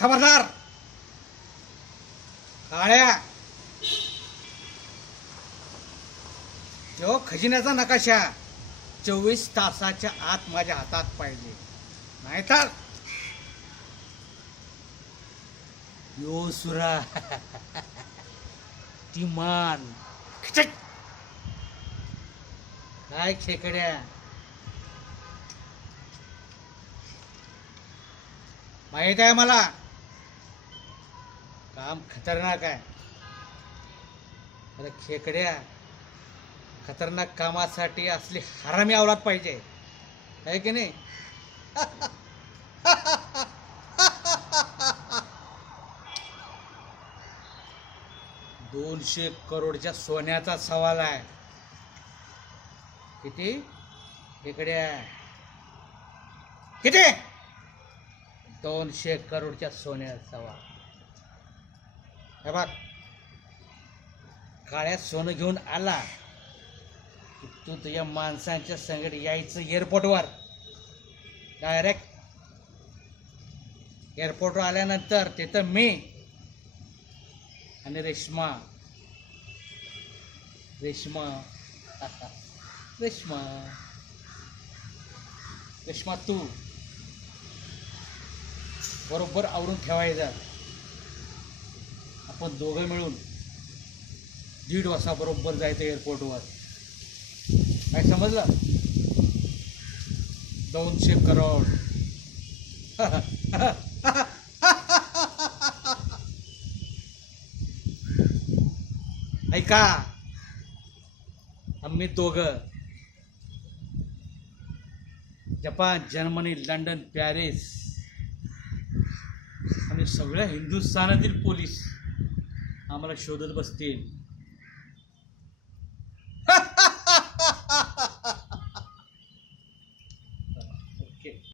खबरदार काळ्या, तो खजिन्याचा नकाशा 24 तासाच्या आत माझ्या हातात पाहिजे, नाहीतर यो सुरा ती मान खिचक. काय खेकड्या, माहित आहे मला काम खतरनाक आहे. अरे खेकड्या, खतरनाक कामासाठी असली हरामी औलाद पाहिजे, आहे की नाही? 200 करोडच्या सोन्याचा सवाल आहे. किती खेकड्या, किती? 200 करोडच्या सोन्याचा सवाल. हे बघ, काळ्या सोनं घेऊन आला की तू तुझ्या माणसांच्या संगत यायचं एअरपोर्टवर. डायरेक्ट एअरपोर्टवर आल्यानंतर तिथं मी आणि रेश्मा रेश्मा रेश्मा रेश्मा तू बरोबर आवरून ठेवायचं. आपण दोघं मिळून 1:30 वाजता बरोबर जायचं एअरपोर्टवर. काय समजलं? 200 करोड. ऐका, आम्ही दोघं जपान, जर्मनी, लंडन, पॅरिस आणि सगळ्या हिंदुस्थानातील पोलीस आम्हाला शोधत बसतील.